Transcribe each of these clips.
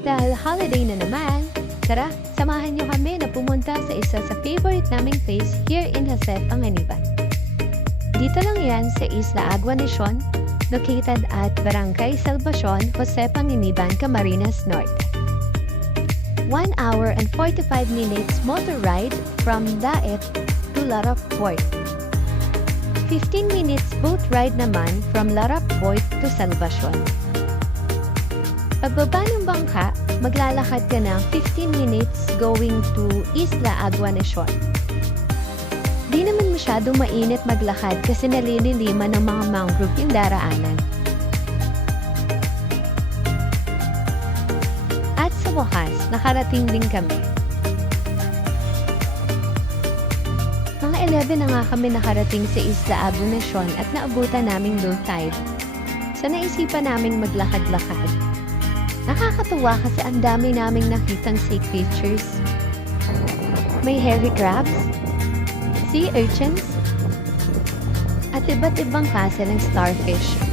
dahil holiday na naman, tara, samahan niyo kami na pumunta sa isa sa favorite naming place here in Jose Panganiban. Dito lang yan sa Isla Aguanation, located at Barangay Salvacion, Jose Panganiban, Camarines Norte. 1 hour and 45 minutes motor ride from Daet to Larap Port. 15 minutes boat ride naman from Larap Port to Salvacion. Pagbaba ng bangka, maglalakad ka ng 15 minutes going to Isla Aguanacion. Di naman masyadong mainit maglakad kasi nalililiman ng mga mangrove yung daraanan. At sa wakas, nakarating din kami. Mga 11 na nga kami nakarating sa Isla Aguanacion at naabutan naming low tide. Sa naisipan naming maglakad-lakad, Nakakatuwa kasi ang dami naming nakitang sea creatures. May hairy crabs, sea urchins, at iba't ibang klase ng starfish.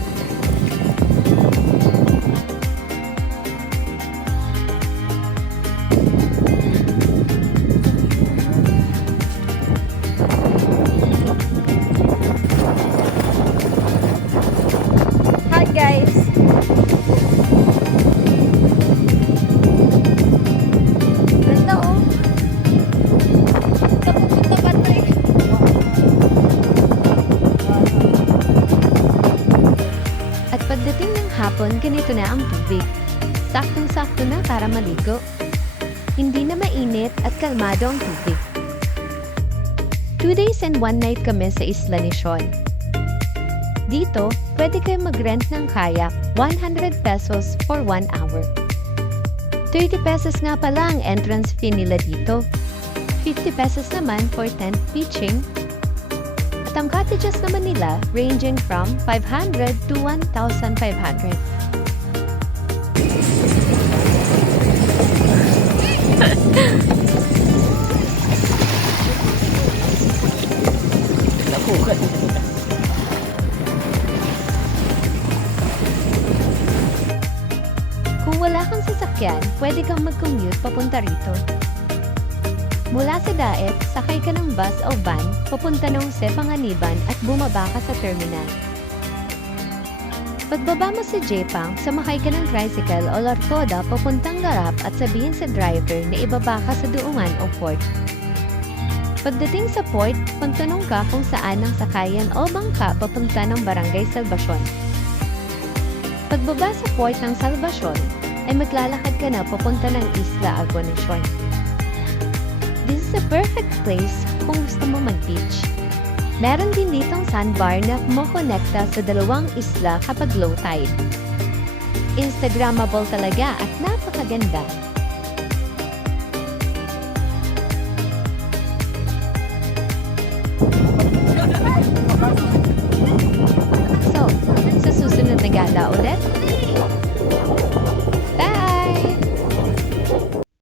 Pagdating ng hapon, ganito na ang tubig. Saktong-sakto na para maligo. Hindi na mainit at kalmado ang tubig. Two days and one night kami sa Isla ni Sean. Dito, pwede kayo mag-rent ng kayak 100 pesos for 1 hour. 30 pesos nga pala ang entrance fee nila dito. 50 pesos naman for tent pitching. At ang cottages naman nila ranging from 500 to 1,500. Nakukat. Kung wala kang sasakyan, pwede kang mag-commute papunta rito. Mula sa Daet, sakay ka ng bus o van papunta ng Sepanganiban at bumaba ka sa terminal. Pagbaba mo sa Jepang, sumakay ka ng tricycle o larkoda papuntang Garap at sabihin sa driver na ibaba ka sa Duungan o Port. Pagdating sa port, magtanong ka kung saan ang sakayan o bangka papunta ng Barangay Salvacion. Pagbaba sa port ng Salvacion, ay maglalakad ka na papunta ng Isla Aguanacion. This is the perfect place kung gusto mo mag-beach. Meron din ditong sandbar na kumokonekta sa dalawang isla kapag low tide. Instagrammable talaga at napakaganda. So, sa susunod na gala ulit,